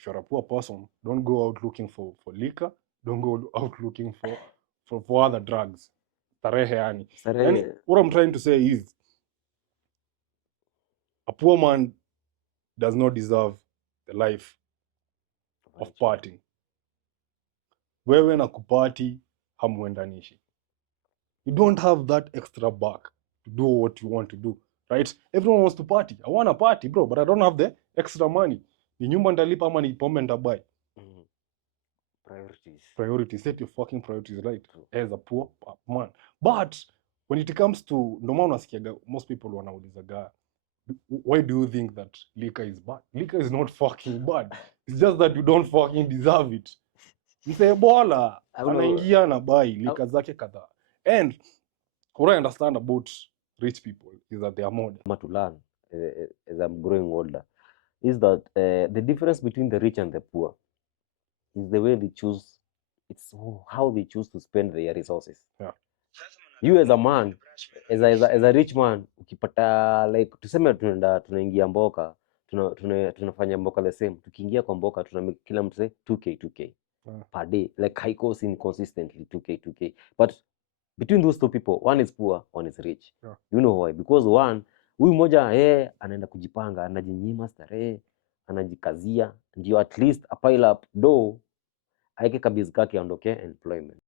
if you're a poor person, don't go out looking for liquor, don't go out looking for other drugs. Starehe yani. Yani, what I'm trying to say is, a poor man does not deserve the life of partying. Wewe na kupati hamuendanishi. You don't have that extra buck to do what you want to do, right? Everyone wants to party. I want to party, bro, but I don't have the extra money. Ni nyumba ndalipa ama ni pombe ndabai. Priorities. Set your fucking priorities right as a poor man. But when it comes to, ndo maana unasikiaga most people wanaulizaga, why do you think that liquor is bad? Liquor is not fucking bad. It's just that you don't fucking deserve it. Mse bola anaingia na bai liquor zake kadhaa. And what I understand about rich people is that they are modern. To learn as I'm growing older is that the difference between the rich and the poor is the way they choose. It's how they choose to spend their resources. Yeah. You as a man, as a rich man, ukipata like tuseme tunaingia mboka, tunafanya mboka the same. Tukiingia kwa mboka kila mtu say 2k per day, like high cost inconsistently 2k. But between those two people, one is poor, one is rich. Yeah. You know why? Because one, huyu mmoja anaenda kujipanga, anajinyima starehe, anajikazia, ndio at least a pile up dough aike kabizi kake aondoke employment.